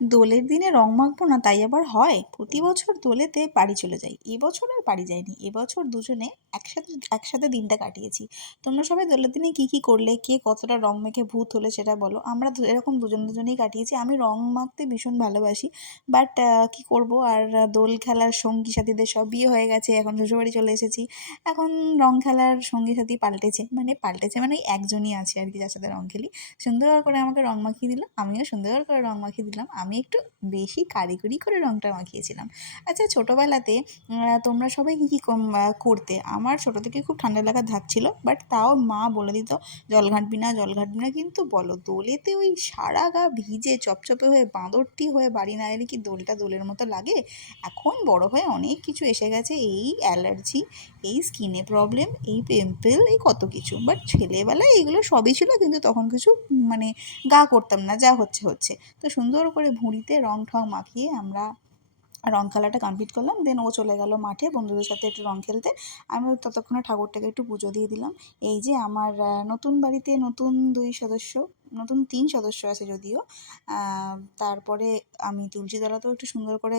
দোলের দিনে রং মাখবো না তাই আবার হয়? প্রতি বছর দোলেতে বাড়ি চলে যাই, এবছর আর বাড়ি যাইনি। এবছর দুজনে একসাথে একসাথে দিনটা কাটিয়েছি। তোমরা সবাই দোলের দিনে কী কী করলে, কে কতটা রং মেখে ভূত হলে সেটা বলো। আমরা এরকম দুজন দুজনেই কাটিয়েছি। আমি রং মাখতে ভীষণ ভালোবাসি, বাট কী করবো আর, দোল খেলার সঙ্গী সাথীদের সব বিয়ে হয়ে গেছে, এখন শ্বশুরবাড়ি চলে এসেছি। এখন রং খেলার সঙ্গী সাথী পাল্টেছে মানে ওই একজনই আছে আর কি যার সাথে রং খেলি। সুন্দর করে আমাকে রং মাখিয়ে দিল, আমিও সুন্দর করে রং মাখিয়ে দিলাম। আমি একটু বেশি কারিগরি করে রংটা মাখিয়েছিলাম। আচ্ছা, ছোটোবেলাতে তোমরা সবাই কী কী করতে? আমার ছোটো থেকে খুব ঠান্ডা লাগার ধাত ছিল, বাট তাও মা বলে দিত জল ঘাঁটবি না, জল ঘাঁটবি না। কিন্তু বলো, দোলেতে ওই সারা গা ভিজে চপচপে হয়ে বাঁদরটি হয়ে বাড়ি না এলে কি দোলটা দোলের মতো লাগে? এখন বড় হয়ে অনেক কিছু এসে গেছে, এই অ্যালার্জি, এই স্কিনে প্রবলেম, এই পিম্পল, এই কত কিছু। বাট ছেলেবেলায় এগুলো সবই ছিল, কিন্তু তখন কিছু মানে গা করতাম না, যা হচ্ছে হচ্ছে। তো সুন্দর করে ভুঁড়িতে রং ঠং মাখিয়ে আমরা রং খেলাটা কমপ্লিট করলাম। দেন ও চলে গেল মাঠে বন্ধুদের সাথে একটু রং খেলতে। আমিও ততক্ষণে ঠাকুরটাকে একটু পুজো দিয়ে দিলাম। এই যে আমার নতুন বাড়িতে নতুন 2 সদস্য, নতুন 3 সদস্য আছে যদিও। তারপরে আমি তুলসী তলাতেও একটু সুন্দর করে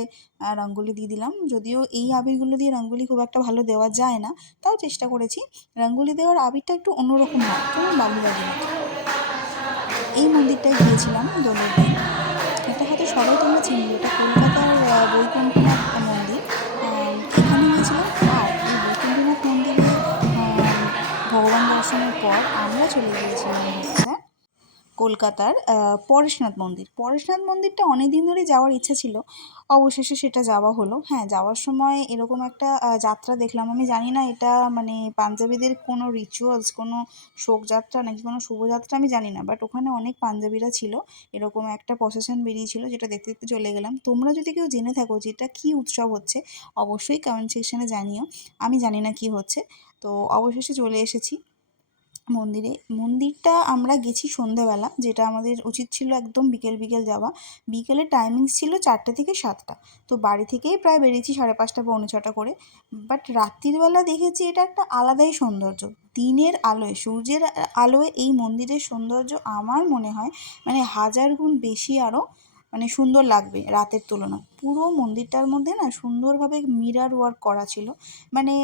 রঙ্গোলি দিয়ে দিলাম। যদিও এই আবিরগুলো দিয়ে রঙ্গোলি খুব একটা ভালো দেওয়া যায় না, তাও চেষ্টা করেছি। রঙ্গোলি দেওয়ার আবিরটা একটু অন্যরকম হয়, যেমন বাবুই পাখির মতো। এই মন্দিরটায় গিয়েছিলাম দোলের দিন। এটা হয়তো সবাই তোমরা চিনবে, এটা কলকাতার বৈকুণ্ঠনাথ মন্দির। এখানে গিয়েছিলাম, আর এই বৈকুণ্ঠনাথ মন্দিরে ভগবান দর্শনের পর আমরা চলে গিয়েছিলাম হচ্ছে কলকাতার পরেশনাথ মন্দির। পরেশনাথ মন্দিরটা অনেক দিন ধরেই যাওয়ার ইচ্ছা ছিল, অবশেষে সেটা যাওয়া হলো। হ্যাঁ, যাওয়ার সময় এরকম একটা যাত্রা দেখলাম। আমি জানি না এটা মানে পাঞ্জাবিদের কোনো রিচুয়ালস, কোনো শোকযাত্রা নাকি কোনো শুভযাত্রা, আমি জানি না। বাট ওখানে অনেক পাঞ্জাবিরা ছিল, এরকম একটা প্রসেশন বেরিয়েছিল, যেটা দেখতে দেখতে চলে গেলাম। তোমরা যদি কেউ জেনে থাকো যে এটা কী উৎসব হচ্ছে, অবশ্যই কমেন্ট সেকশানে জানিও। আমি জানি না কী হচ্ছে। তো অবশেষে চলে এসেছি মন্দিরে। মন্দিরটা আমরা গেছি সন্ধেবেলা, যেটা আমাদের উচিত ছিল একদম বিকেল বিকেল যাওয়া। বিকেলের টাইমিংস ছিল 4টে থেকে 7টা। তো বাড়ি থেকেই প্রায় বেরিয়েছি 5:30 পৌনে 6টা করে। বাট রাত্রির বেলা দেখেছি এটা একটা আলাদাই সৌন্দর্য। দিনের আলোয়, সূর্যের আলোয় এই মন্দিরের সৌন্দর্য আমার মনে হয় মানে 1000 গুণ বেশি আরও মানে সুন্দর লাগবে রাতের তুলনায়। পুরো মন্দিরটার মধ্যে না সুন্দরভাবে মিরর ওয়ার্ক করা ছিল। মানে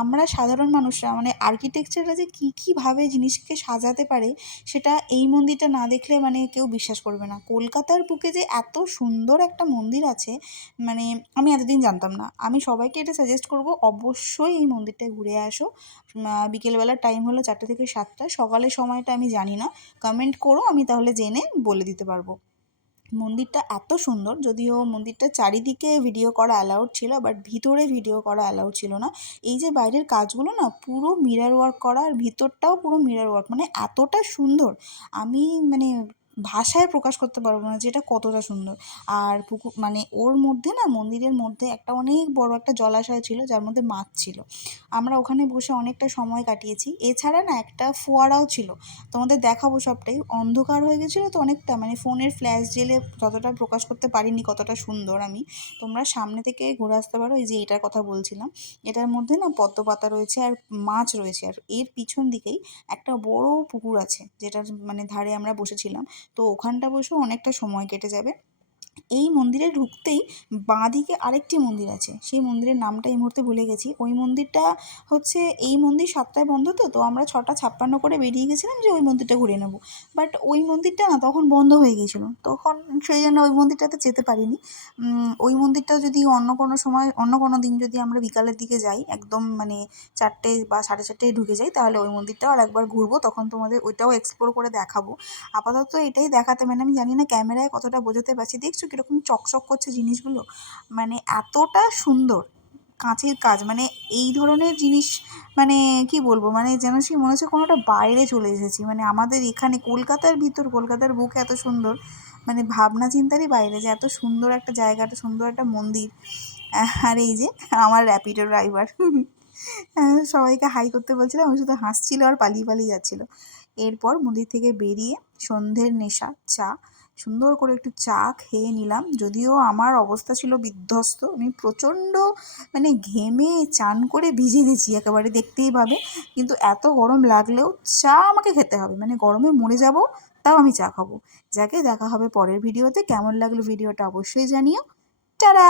আমরা সাধারণ মানুষরা মানে আর্কিটেকচাররা যে কী কীভাবে জিনিসকে সাজাতে পারে, সেটা এই মন্দিরটা না দেখলে মানে কেউ বিশ্বাস করবে না। কলকাতার বুকে যে এত সুন্দর একটা মন্দির আছে, মানে আমি এতদিন জানতাম না। আমি সবাইকে এটা সাজেস্ট করব, অবশ্যই এই মন্দিরটায় ঘুরে আসো। বিকেলবেলার টাইম হলো 4টে থেকে 7টা। সকালের সময়টা আমি জানি না, কমেন্ট করো, আমি তাহলে জেনে বলে দিতে পারবো। মন্দিরটা এত সুন্দর, যদিও মন্দিরটার চারিদিকে ভিডিও করা অ্যালাউড ছিল, বাট ভিতরে ভিডিও করা অ্যালাউড ছিল না। এই যে বাইরের কাজগুলো না পুরো মিরর ওয়ার্ক করা, আর ভিতরটাও পুরো মিরর ওয়ার্ক, মানে এতটা সুন্দর আমি মানে ভাষায় প্রকাশ করতে পারবো না যে এটা কতটা সুন্দর। আর পুকুর মানে ওর মধ্যে না, মন্দিরের মধ্যে একটা অনেক বড় একটা জলাশয় ছিল, যার মধ্যে মাছ ছিল। আমরা ওখানে বসে অনেকটা সময় কাটিয়েছি। এছাড়া না একটা ফোয়ারাও ছিল, তোমাদের দেখাবো সবটাই। অন্ধকার হয়ে গেছিলো তো অনেকটা, মানে ফোনের ফ্ল্যাশ জেলে যতটা প্রকাশ করতে পারিনি কতটা সুন্দর আমি। তোমরা সামনে থেকে ঘুরে আসতে পারো। এই যে এটার কথা বলছিলাম, এটার মধ্যে না পদ্ম পাতা রয়েছে আর মাছ রয়েছে, আর এর পিছন দিকেই একটা বড় পুকুর আছে, যেটার মানে ধারে আমরা বসেছিলাম। তো ওখানটা বসেও অনেকটা সময় কেটে যাবে। এই মন্দিরে ঢুকতেই বাঁদিকে আরেকটি মন্দির আছে, সেই মন্দিরের নামটা এই মুহূর্তে ভুলে গেছি। ওই মন্দিরটা হচ্ছে, এই মন্দির 7টায় বন্ধ, তো আমরা 6:56 করে বেরিয়ে গেছিলাম যে ওই মন্দিরটা ঘুরে নেব। বাট ওই মন্দিরটা না তখন বন্ধ হয়ে গিয়েছিলো, তখন সেই জন্য ওই মন্দিরটাতে যেতে পারিনি। ওই মন্দিরটা যদি অন্য কোনো সময়, অন্য কোনো দিন যদি আমরা বিকালের দিকে যাই, একদম মানে 4টে বা 4:30টায় ঢুকে যাই, তাহলে ওই মন্দিরটাও আর একবার ঘুরবো, তখন তোমাদের ওইটাও এক্সপ্লোর করে দেখাবো। আপাতত এটাই দেখাতে, মানে আমি জানি না ক্যামেরায় কতটা বোঝাতে পারছি। দেখছো কীরকম চকচক করছে জিনিসগুলো, মানে এতটা সুন্দর কাঁচের কাজ। মানে এই ধরনের জিনিস মানে কি বলবো, মানে যেন সে মনে হচ্ছে কোনোটা বাইরে চলে এসেছি। মানে আমাদের এখানে কলকাতার ভিতর, কলকাতার বুকে এত সুন্দর, মানে ভাবনা চিন্তারই বাইরে যে এত সুন্দর একটা জায়গা, এত সুন্দর একটা মন্দির। আর এই যে আমার র্যাপিডো ড্রাইভার সবাইকে হাই করতে বলছিলাম, আমি শুধু হাসছিল আর পালিয়ে পালিয়ে যাচ্ছিলো। এরপর মন্দির থেকে বেরিয়ে সন্ধ্যের নেশা চা, সুন্দর করে একটু চা খেয়ে নিলাম। যদিও আমার অবস্থা ছিল বিধ্বস্ত, আমি প্রচণ্ড মানে ঘেমে চান করে ভিজে গেছি একেবারে, দেখতেই পাবে। কিন্তু এত গরম লাগলেও চা আমাকে খেতে হবে, মানে গরমে মরে যাব তাও আমি চা খাবো। যাকে দেখা হবে পরের ভিডিওতে। কেমন লাগলো ভিডিওটা অবশ্যই জানিও। টাটা।